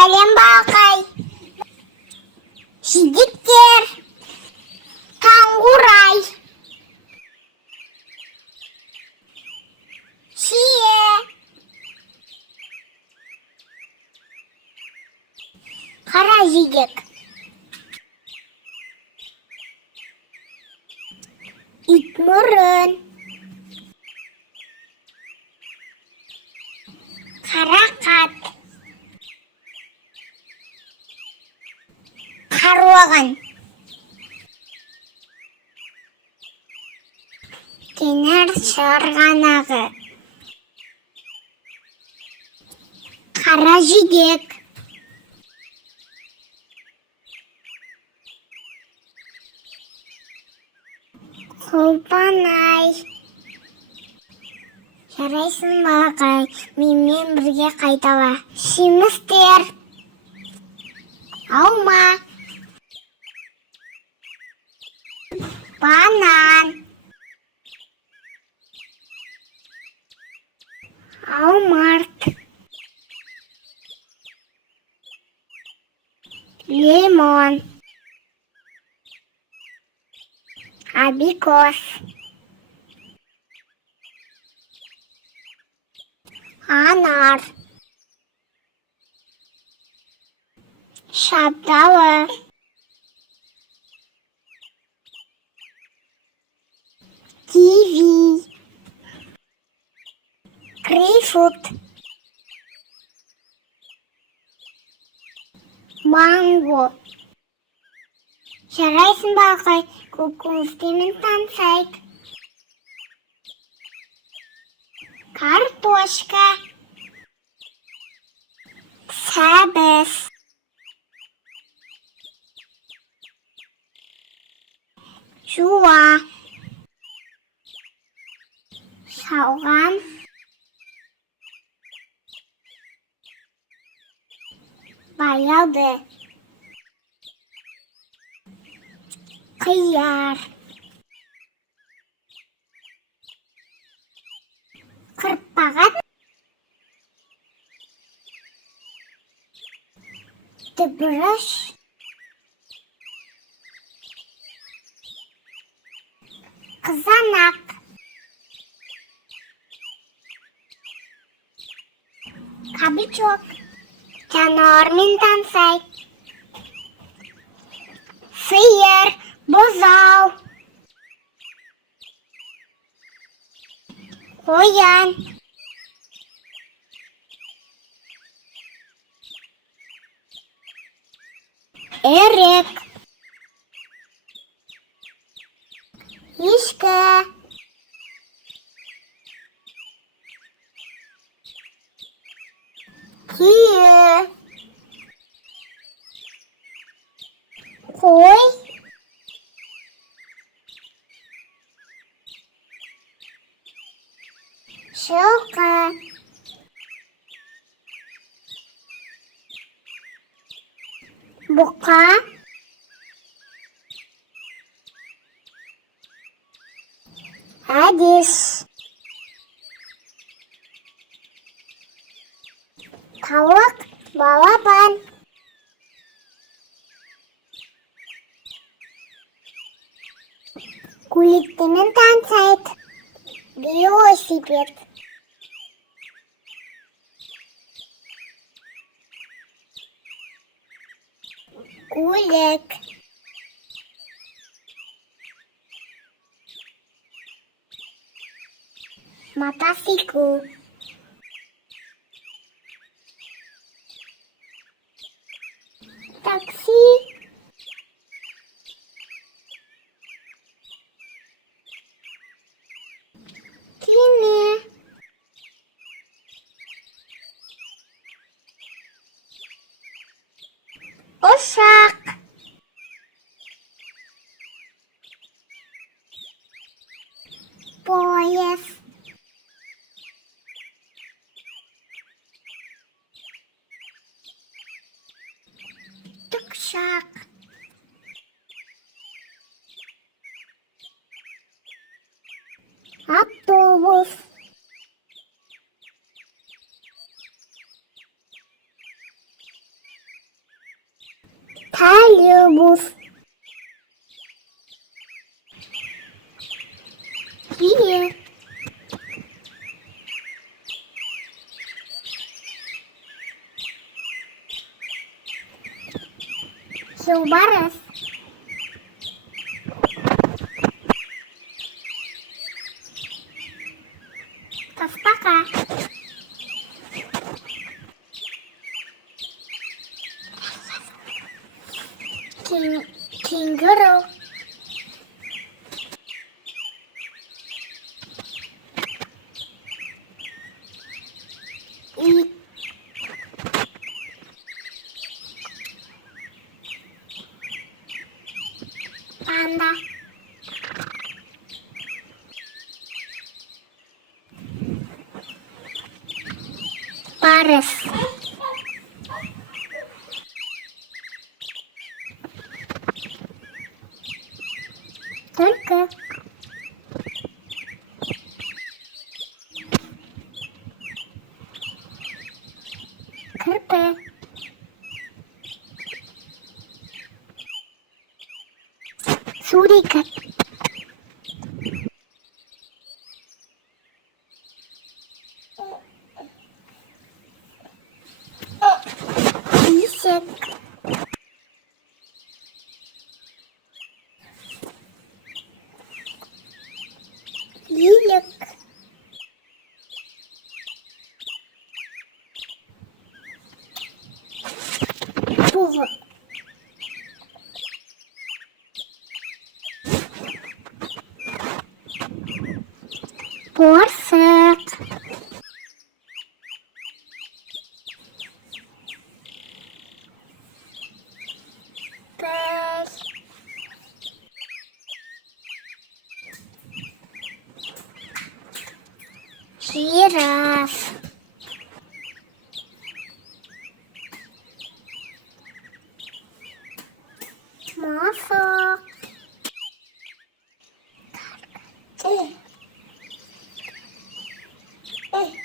Сәлем балқай. Жидіктер. Таңғурай. Шие. Қара жидек. Итмұрын. Қарақат. Қаруаған. Кенер шарғанағы. Қара жидек. Құлпанай. Жарайсың балақай, менімен бірге қайтала. Шемістер. Алма. Банан. Алмарт. Лимон. Абикос. Анар. Шабдалы. Киви. Грейпфрут. Манго. Жарайсың балқай, көкөністемен тансайық. Картошка. Сәбіз. Жуа. Шалған. Баялды. Қияр. Қырпағат. Түбіріш. Қызанақ. Кабачок. Жануармен тансайық. Сиыр. Бұзау. Қоян. Өрік. Ешкі. Түйе. Қой. Жылқы. Бұқа. Әдіс. Тауық. Балапан. Көліктемен тансайық. Велосипед. Көлік. Мотоцикл. Такси. Кеме. Ұшақ. Поезд. Тікұшақ. Автобус. Полюбов. Киев. Юлбарыс. Тастака. Кенгуру. И панда. Парус. Только. Кырпы. Сурика. Лисик. Лилик. Пуга. Порсик. Пес. Жираф. Морфо.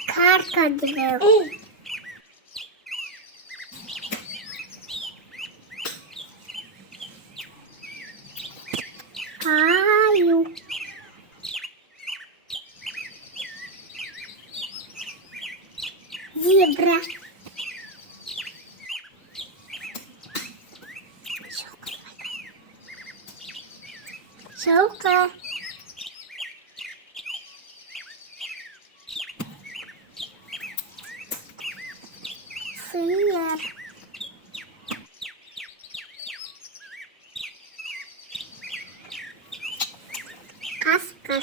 Крокодил. Каю. Зебра. Щелка. Сыр. Каска.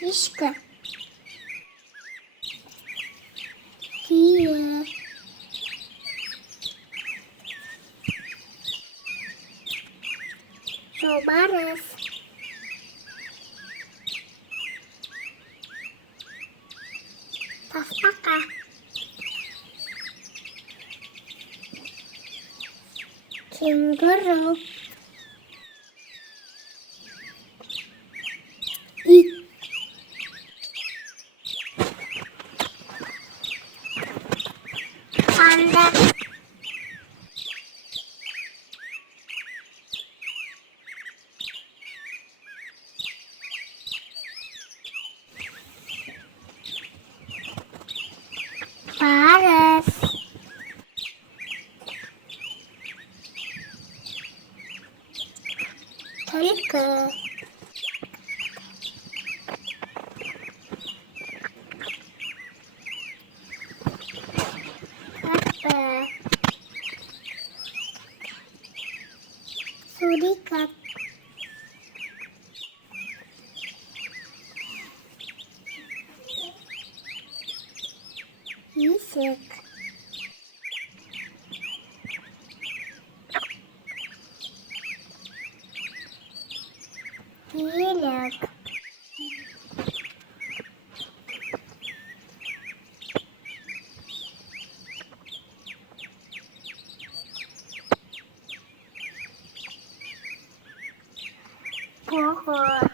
Мишка. Кия. Жолбарыс. Тастака. Кенгуру. И панда. Парус. Только. Капа. Сурика. Лисик. Лилик. Пуга.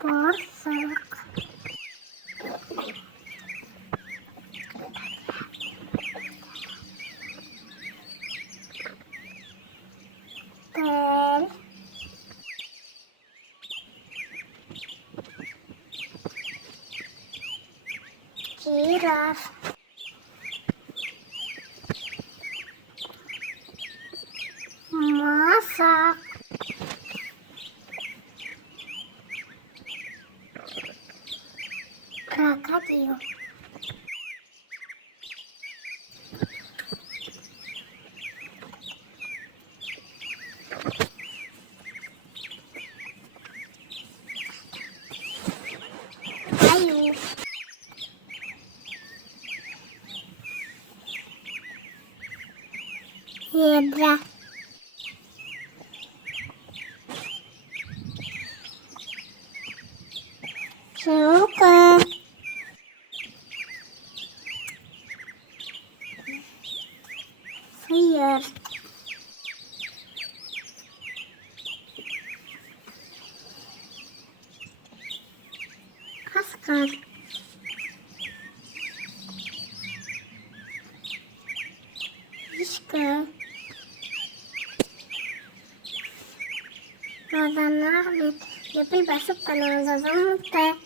Borsuk. Bel. Jiraf. Masak. Krokodil. Kayu. Zebra. Cuka. Liar. Kaskar. Işkı. Razanlar ve yapıl basıp kanalımıza unutmayın.